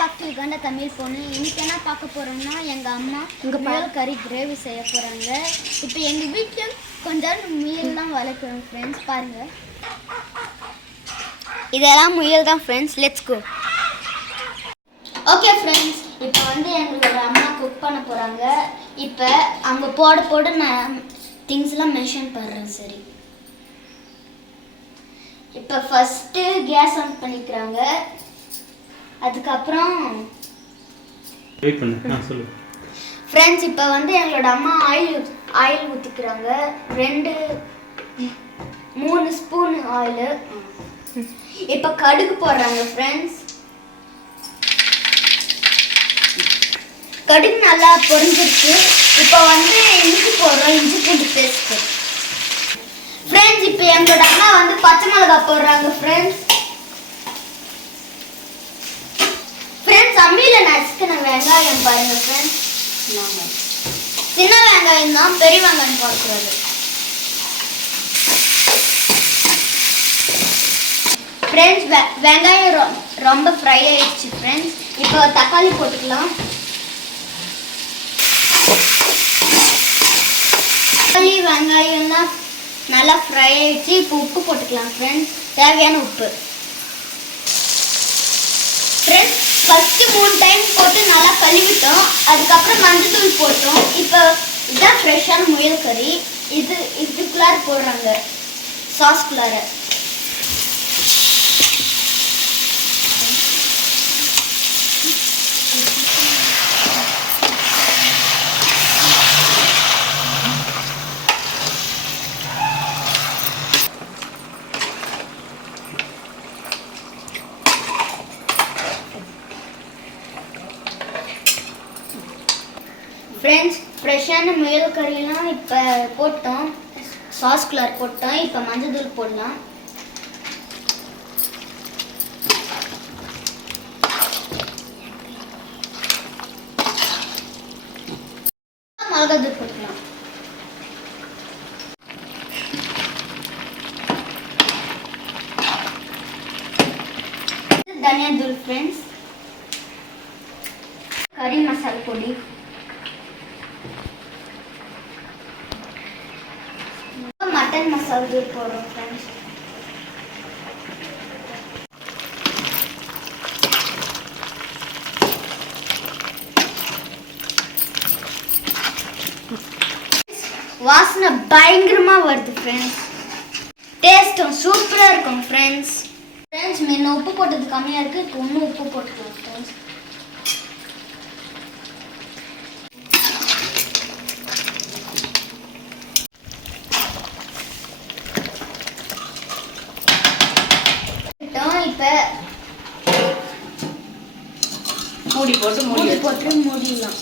Packed Uganda Tamil பொண்ணு. இன்னைக்கு என்ன பார்க்க போறோம்னா எங்கள் அம்மா முயல் கறி கிரேவி செய்ய போகிறாங்க. இப்போ எங்கள் வீட்டில் கொஞ்சம் முயல் தான் வளர்க்குறோம் ஃப்ரெண்ட்ஸ். பாருங்கள், இதெல்லாம் முயல் தான் friends. Let's go. Okay friends, இப்போ வந்து எங்களோட அம்மா குக் பண்ண போகிறாங்க. இப்போ அங்கே போட நான் திங்ஸ்லாம் மென்ஷன் பண்ணுறேன். சரி, இப்போ ஃபஸ்ட்டு கேஸ் ஆன் பண்ணிக்கிறாங்க. அதுக்கப்புறம் ஃப்ரெண்ட்ஸ் இப்போ வந்து எங்களோட அம்மா ஆயில் ஊற்றிக்கிறாங்க. 2-3 spoon oil. இப்போ கடுகு போடுறாங்க ஃப்ரெண்ட்ஸ். கடுகு நல்லா பொரிஞ்சிருச்சு. இப்போ வந்து இஞ்சி போடுறோம், இஞ்சி பூண்டு பேஸ்ட்டு. ஃப்ரெண்ட்ஸ் இப்போ எங்களோட அம்மா வந்து பச்சை மிளகாய் போடுறாங்க ஃப்ரெண்ட்ஸ். அம்மியில் நசுக்கின வெங்காயம் பாருங்க ஃப்ரெண்ட்ஸ். சின்ன வெங்காயம் தான், பெரிய வெங்காயம் போடுறது. ஃப்ரெண்ட்ஸ் வெங்காயம் ரொம்ப ஃப்ரை ஆயிடுச்சு ஃப்ரெண்ட்ஸ். இப்போ தக்காளி போட்டுக்கலாம். தக்காளி வெங்காயம்லாம் நல்லா ஃப்ரை ஆயிடுச்சு. இப்போ உப்பு போட்டுக்கலாம் ஃப்ரெண்ட்ஸ், தேவையான உப்பு. ஃப்ரெண்ட்ஸ் ஃபஸ்ட்டு 3 டைம் போட்டு நல்லா கழுவிட்டோம். அதுக்கப்புறம் மஞ்சள் போட்டோம். இப்போ இதுதான் ஃப்ரெஷ்ஷான முயல் கறி. இதுக்குள்ளார போடுறாங்க, சாஸ்குள்ளார. ஃப்ரெண்ட்ஸ் ஃப்ரெஷ்ஷான முயல் கறியெல்லாம் இப்போ போட்டோம், சாஸ்குள்ளார் போட்டோம். இப்போ மஞ்சள் தூள் போடலாம். மிளகாய் தூள் போட்டுக்கலாம். தனியா தூள் ஃப்ரெண்ட்ஸ். கறி மசாலா பொடி, மட்டன் மசாலா தூள் போடுறோம் ஃப்ரெண்ட்ஸ். வாசனை பயங்கரமா வருது ஃப்ரெண்ட்ஸ். டேஸ்ட்டும் சூப்பரா இருக்கும் ஃப்ரெண்ட்ஸ். முன்ன உப்பு போட்டது கம்மியா இருக்கு, இப்போ இன்னும் உப்பு போட்டுக்கலாம் ஃப்ரெண்ட்ஸ். இப்போ மூடி போட்டு மூடிடலாம்.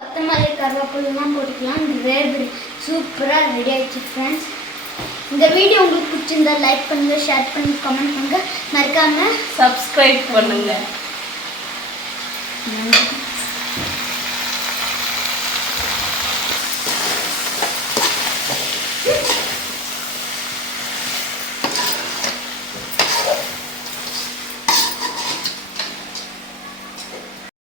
கொத்தமல்லி கருவேப்பிலாம் போட்டுக்கலாம். கிரேவி சூப்பராக ரெடி ஆயிடுச்சு ஃப்ரெண்ட்ஸ். இந்த வீடியோ உங்களுக்கு பிடிச்சிருந்தா லைக் பண்ணுங்கள், ஷேர் பண்ணுங்கள், கமெண்ட் பண்ணுங்கள், மறக்காமல் சப்ஸ்கிரைப் பண்ணுங்கள். நன்றி.